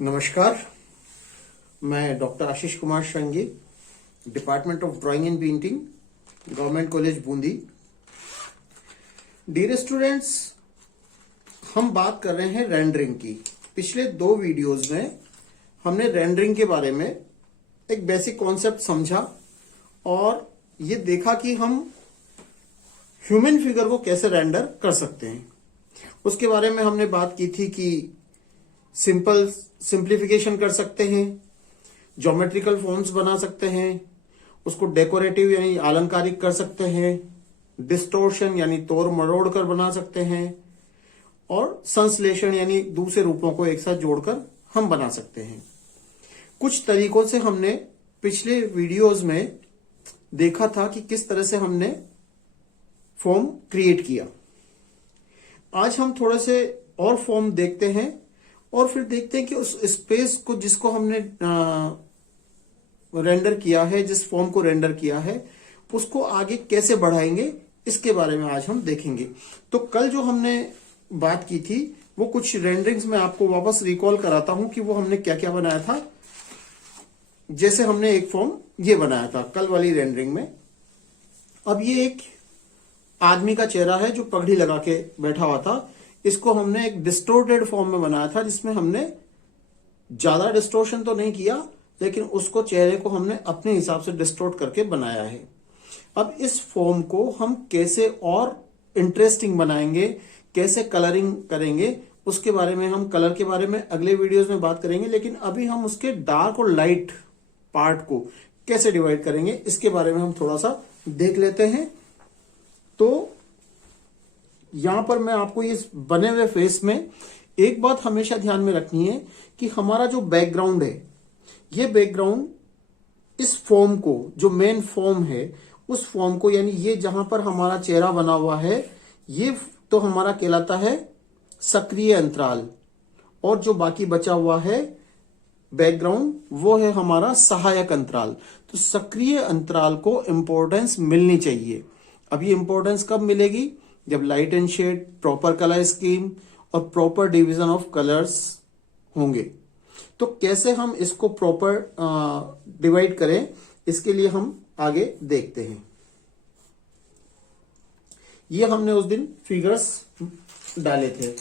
नमस्कार। मैं doctor Ashish Kumar Shringi, department of drawing and painting, government college Bundi. Dear students, हम बात कर रहे हैं रेंडरिंग की। पिछले 2 वीडियोस में हमने रेंडरिंग के बारे में एक बेसिक कॉन्सेप्ट समझा और ये देखा कि हम ह्यूमन फिगर को कैसे रेंडर कर सकते हैं। उसके बारे में हमने बात की थी कि सिंप्लीफिकेशन कर सकते हैं, ज्योमेट्रिकल फॉर्म्स बना सकते हैं, उसको डेकोरेटिव यानी अलंकारिक कर सकते हैं, डिस्टोर्शन यानी तोड़ मरोड़ कर बना सकते हैं, और संश्लेषण यानी दूसरे रूपों को एक साथ जोड़कर हम बना सकते हैं। कुछ तरीकों से हमने पिछले वीडियोस में देखा था कि किस तरह से हमने फॉर्म क्रिएट किया। आज हम थोड़े से और फॉर्म देखते हैं और फिर देखते हैं कि उस स्पेस को जिसको हमने रेंडर किया है, जिस फॉर्म को रेंडर किया है, उसको आगे कैसे बढ़ाएंगे, इसके बारे में आज हम देखेंगे। तो कल जो हमने बात की थी वो कुछ रेंडरिंग्स में आपको वापस रिकॉल कराता हूं कि वो हमने क्या क्या बनाया था। जैसे हमने एक फॉर्म ये बनाया था कल वाली रेंडरिंग में। अब ये एक आदमी का चेहरा है जो पगड़ी लगा के बैठा हुआ था। इसको हमने एक डिस्टोर्टेड फॉर्म में बनाया था, जिसमें हमने ज्यादा डिस्टोर्शन तो नहीं किया, लेकिन उसको चेहरे को हमने अपने हिसाब से डिस्टोर्ट करके बनाया है। अब इस फॉर्म को हम कैसे और इंटरेस्टिंग बनाएंगे, कैसे कलरिंग करेंगे, उसके बारे में हम कलर के बारे में अगले वीडियोस में बात करेंगे। लेकिन अभी हम उसके डार्क और लाइट पार्ट को कैसे डिवाइड करेंगे, इसके बारे में हम थोड़ा सा देख लेते हैं। तो यहां पर मैं आपको इस बने हुए फेस में एक बात हमेशा ध्यान में रखनी है कि हमारा जो बैकग्राउंड है, ये बैकग्राउंड इस फॉर्म को, जो मेन फॉर्म है, उस फॉर्म को, यानी ये जहां पर हमारा चेहरा बना हुआ है, ये तो हमारा कहलाता है सक्रिय अंतराल, और जो बाकी बचा हुआ है बैकग्राउंड, वो है हमारा सहायक अंतराल। तो सक्रिय अंतराल को इंपॉर्टेंस मिलनी चाहिए। अब ये इंपॉर्टेंस कब मिलेगी? जब light and shade, proper colour scheme और प्रॉपर डिवीजन ऑफ कलर्स होंगे। तो कैसे हम इसको प्रॉपर डिवाइड करें, इसके लिए हम आगे देखते हैं। ये हमने उस दिन फिगर्स डाले थे।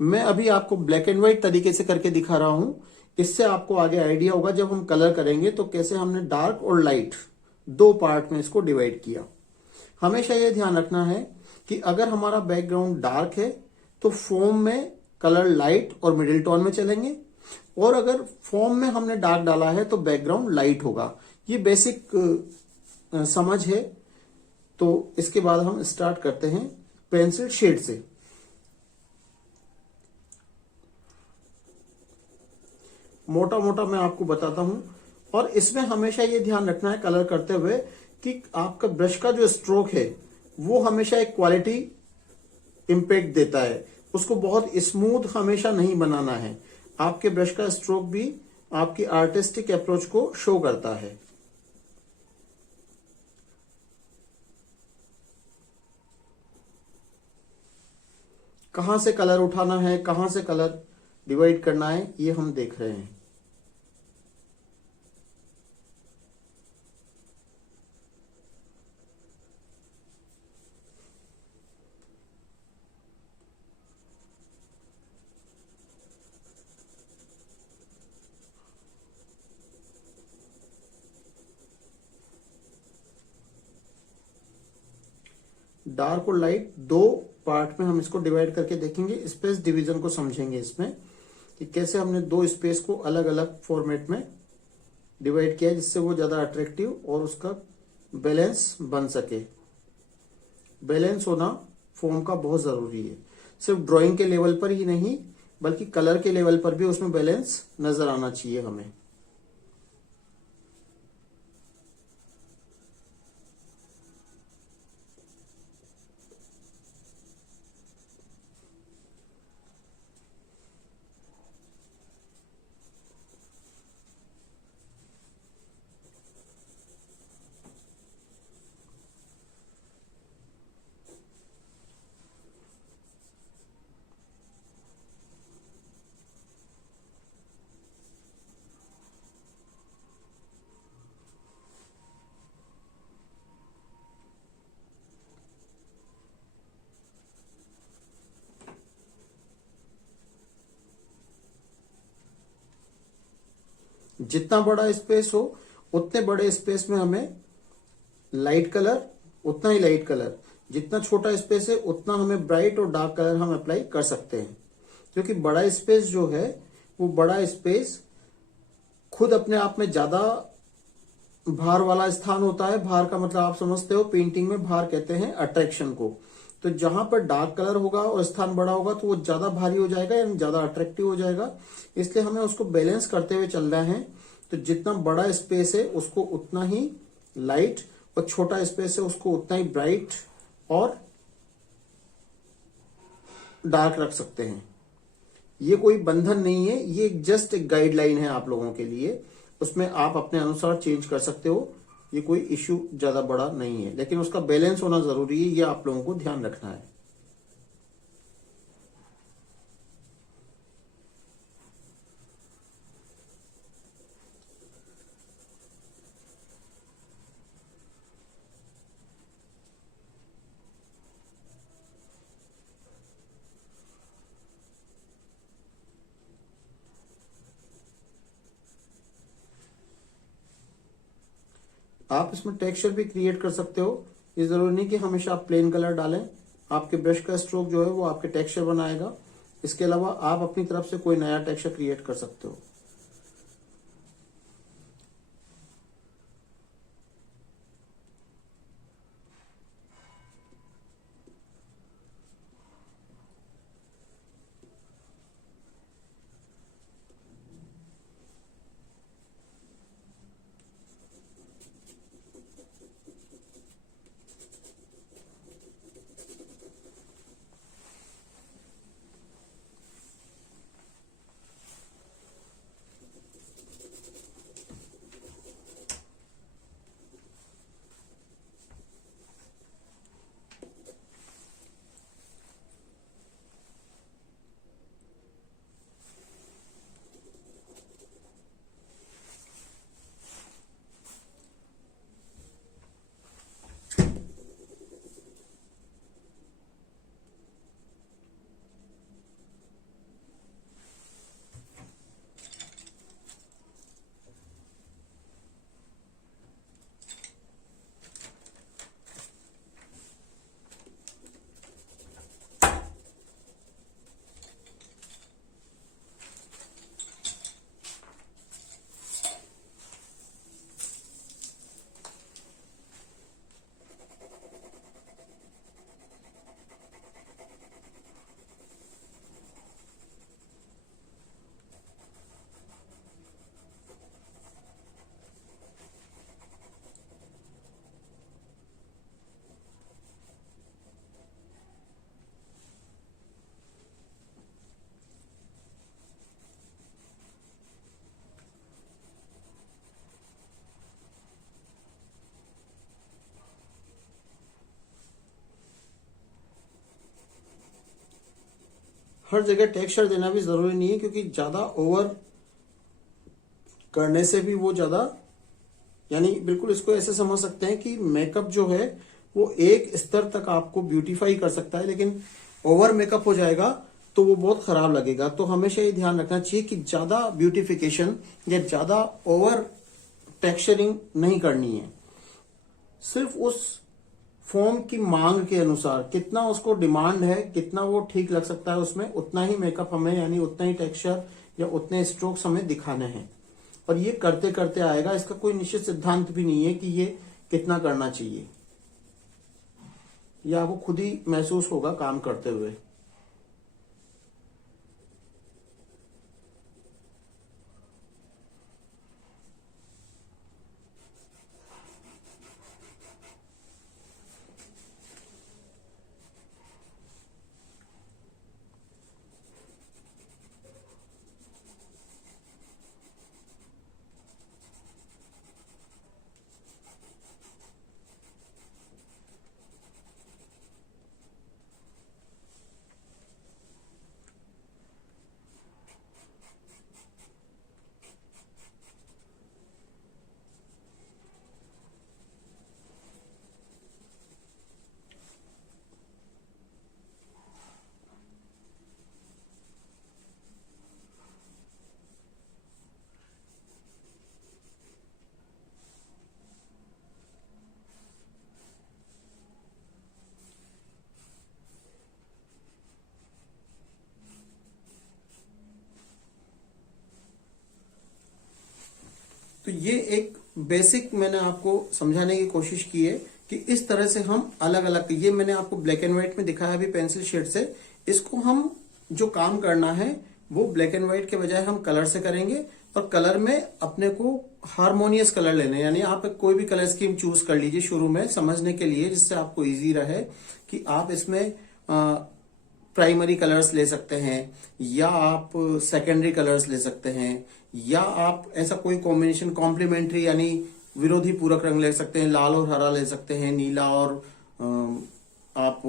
मैं अभी आपको ब्लैक एंड व्हाइट तरीके से करके दिखा रहा हूं। इससे आपको आगे आइडिया होगा जब हम कलर करेंगे तो कैसे हमने डार्क और लाइट 2 पार्ट में इसको डिवाइड किया। हमेशा यह ध्यान रखना है कि अगर हमारा बैकग्राउंड डार्क है तो फॉर्म में कलर लाइट और मिडिल टोन में चलेंगे, और अगर फॉर्म में हमने डार्क डाला है तो बैकग्राउंड लाइट होगा। ये बेसिक समझ है। तो इसके बाद हम स्टार्ट करते हैं पेंसिल शेड से। मोटा मोटा मैं आपको बताता हूं, और इसमें हमेशा ये ध्यान रखना है कलर करते हुए कि आपका ब्रश का जो स्ट्रोक है वो हमेशा एक क्वालिटी इंपैक्ट देता है। उसको बहुत स्मूथ हमेशा नहीं बनाना है। आपके ब्रश का स्ट्रोक भी आपकी आर्टिस्टिक अप्रोच को शो करता है। कहां से कलर उठाना है, कहां से कलर डिवाइड करना है, ये हम देख रहे हैं। डार्क और लाइट 2 पार्ट में हम इसको डिवाइड करके देखेंगे। स्पेस डिवीजन को समझेंगे इसमें कि कैसे हमने 2 स्पेस को अलग अलग फॉर्मेट में डिवाइड किया, जिससे वो ज्यादा अट्रैक्टिव और उसका बैलेंस बन सके। बैलेंस होना फॉर्म का बहुत जरूरी है। सिर्फ ड्राइंग के लेवल पर ही नहीं, बल्कि कलर के लेवल पर भी उसमें बैलेंस नजर आना चाहिए हमें। जितना बड़ा स्पेस हो उतने बड़े स्पेस में हमें लाइट कलर, उतना ही लाइट कलर, जितना छोटा स्पेस है उतना हमें ब्राइट और डार्क कलर हम अप्लाई कर सकते हैं। क्योंकि बड़ा स्पेस जो है वो बड़ा स्पेस खुद अपने आप में ज्यादा भार वाला स्थान होता है। भार का मतलब आप समझते हो, पेंटिंग में भार कहते हैं अट्रैक्शन को। तो जहां पर डार्क कलर होगा और स्थान बड़ा होगा तो वो ज्यादा भारी हो जाएगा यानी ज्यादा अट्रैक्टिव हो जाएगा। इसलिए हमें उसको बैलेंस करते हुए चलना है। तो जितना बड़ा स्पेस है उसको उतना ही लाइट और छोटा स्पेस है उसको उतना ही ब्राइट और डार्क रख सकते हैं। ये कोई बंधन नहीं है, ये जस्ट एक गाइडलाइन है आप लोगों के लिए। उसमें आप अपने अनुसार चेंज कर सकते हो, ये कोई इश्यू ज्यादा बड़ा नहीं है, लेकिन उसका बैलेंस होना जरूरी है, ये आप लोगों को ध्यान रखना है। आप इसमें टेक्सचर भी क्रिएट कर सकते हो। ये जरूरी नहीं कि हमेशा आप प्लेन कलर डालें। आपके ब्रश का स्ट्रोक जो है वो आपके टेक्सचर बनाएगा। इसके अलावा आप अपनी तरफ से कोई नया टेक्सचर क्रिएट कर सकते हो। हर जगह टेक्सचर देना भी जरूरी नहीं है, क्योंकि ज्यादा ओवर करने से भी वो ज्यादा, यानी बिल्कुल इसको ऐसे समझ सकते हैं कि मेकअप जो है वो एक स्तर तक आपको ब्यूटीफाई कर सकता है, लेकिन ओवर मेकअप हो जाएगा तो वो बहुत खराब लगेगा। तो हमेशा ये ध्यान रखना चाहिए कि ज्यादा ब्यूटिफिकेशन या ज्यादा ओवर टेक्सचरिंग नहीं करनी है। सिर्फ उस फॉर्म की मांग के अनुसार कितना उसको डिमांड है, कितना वो ठीक लग सकता है, उसमें उतना ही मेकअप हमें, यानी उतना ही टेक्सचर या उतने स्ट्रोक्स हमें दिखाने हैं। और ये करते करते आएगा, इसका कोई निश्चित सिद्धांत भी नहीं है कि ये कितना करना चाहिए। या वो खुद ही महसूस होगा काम करते हुए। तो ये एक बेसिक मैंने आपको समझाने की कोशिश की है कि इस तरह से हम अलग अलग, ये मैंने आपको ब्लैक एंड व्हाइट में दिखाया अभी पेंसिल शेड से, इसको हम जो काम करना है वो ब्लैक एंड व्हाइट के बजाय हम कलर से करेंगे। और कलर में अपने को हारमोनियस कलर लेने, यानी आप कोई भी कलर स्कीम चूज कर लीजिए शुरू में समझने के लिए, जिससे आपको इजी रहे कि आप इसमें प्राइमरी कलर्स ले सकते हैं या आप सेकेंडरी कलर्स ले सकते हैं, या आप ऐसा कोई कॉम्बिनेशन कॉम्प्लीमेंट्री यानी विरोधी पूरक रंग ले सकते हैं, लाल और हरा ले सकते हैं, नीला और आप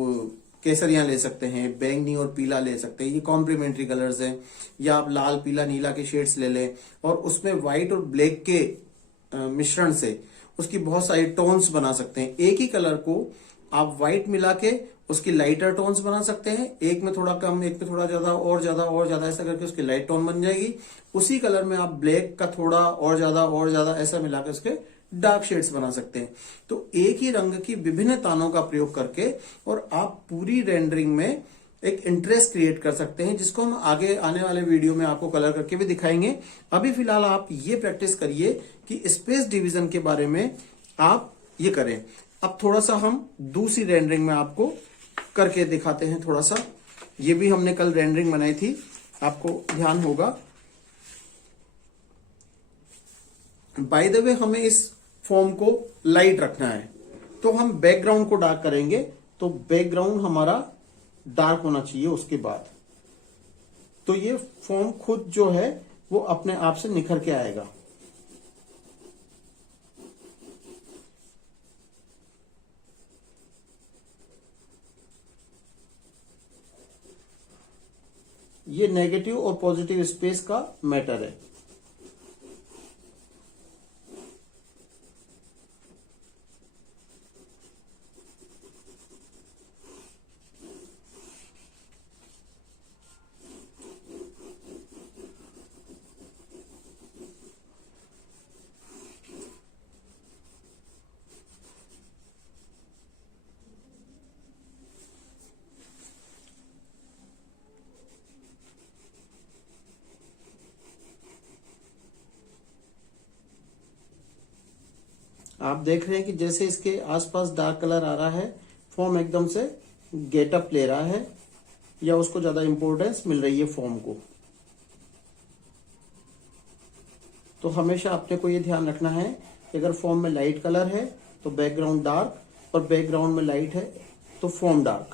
केसरिया ले सकते हैं, बैंगनी और पीला ले सकते हैं, ये कॉम्प्लीमेंट्री कलर्स हैं। या आप लाल पीला नीला के शेड्स ले लें और उसमें व्हाइट और ब्लैक के मिश्रण से उसकी बहुत सारी टोन्स बना सकते हैं। एक ही कलर को आप व्हाइट मिला के उसकी लाइटर टोन्स बना सकते हैं, एक में थोड़ा कम एक में थोड़ा ज्यादा और ज्यादा और ज्यादा, ऐसा करके उसकी लाइट टोन बन जाएगी। उसी कलर में आप ब्लैक का थोड़ा और ज्यादा ऐसा मिलाकर उसके डार्क शेड्स बना सकते हैं। तो एक ही रंग की विभिन्न तानों का प्रयोग करके और आप पूरी रेंडरिंग में एक इंटरेस्ट क्रिएट कर सकते हैं, जिसको हम आगे आने वाले वीडियो में आपको कलर करके भी दिखाएंगे। अभी फिलहाल आप ये प्रैक्टिस करिए कि स्पेस डिवीजन के बारे में आप ये करें। अब थोड़ा सा हम दूसरी रेंडरिंग में आपको करके दिखाते हैं। थोड़ा सा ये भी हमने कल रेंडरिंग बनाई थी, आपको ध्यान होगा। बाय द वे हमें इस फॉर्म को लाइट रखना है, तो हम बैकग्राउंड को डार्क करेंगे, तो बैकग्राउंड हमारा डार्क होना चाहिए। उसके बाद तो ये फॉर्म खुद जो है वो अपने आप से निखर के आएगा। ये नेगेटिव और पॉजिटिव स्पेस का मैटर है। आप देख रहे हैं कि जैसे इसके आसपास डार्क कलर आ रहा है, फॉर्म एकदम से गेटअप ले रहा है या उसको ज्यादा इंपॉर्टेंस मिल रही है फॉर्म को। तो हमेशा अपने को ये ध्यान रखना है कि अगर फॉर्म में लाइट कलर है तो बैकग्राउंड डार्क, और बैकग्राउंड में लाइट है तो फॉर्म डार्क।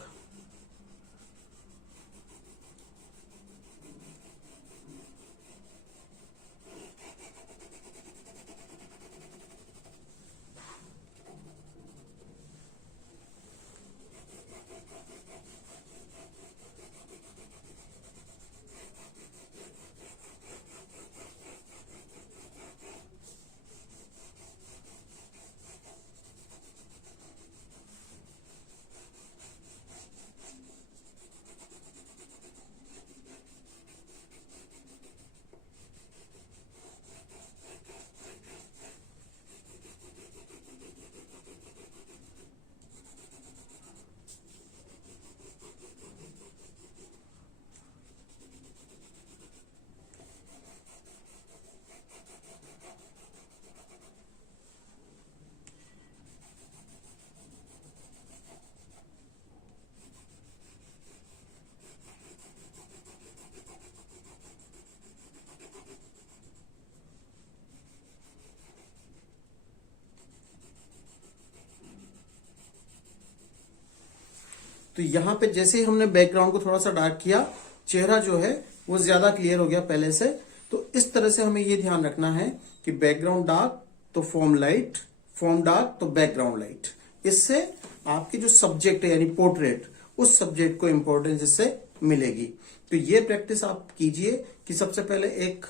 तो यहां पे जैसे ही हमने बैकग्राउंड को थोड़ा सा डार्क किया, चेहरा जो है वो ज्यादा क्लियर हो गया पहले से। तो इस तरह से हमें ये ध्यान रखना है कि बैकग्राउंड डार्क तो फॉर्म लाइट, फॉर्म डार्क तो बैकग्राउंड लाइट। इससे आपकी जो सब्जेक्ट है यानी पोर्ट्रेट, उस सब्जेक्ट को इंपॉर्टेंस इससे मिलेगी। तो ये प्रैक्टिस आप कीजिए कि सबसे पहले एक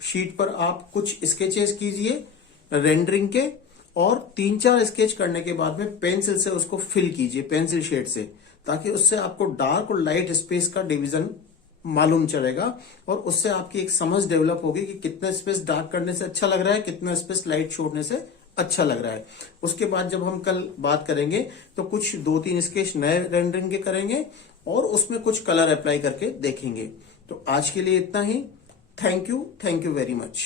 शीट पर आप कुछ स्केचेस कीजिए रेंडरिंग के, और 3-4 स्केच करने के बाद में पेंसिल से उसको फिल कीजिए पेंसिल शेड से, ताकि उससे आपको डार्क और लाइट स्पेस का डिवीजन मालूम चलेगा, और उससे आपकी एक समझ डेवलप होगी कि कितना स्पेस डार्क करने से अच्छा लग रहा है, कितना स्पेस लाइट छोड़ने से अच्छा लग रहा है। उसके बाद जब हम कल बात करेंगे तो कुछ 2-3 स्केच नए रेंडरिंग के करेंगे और उसमें कुछ कलर अप्लाई करके देखेंगे। तो आज के लिए इतना ही। Thank you very much.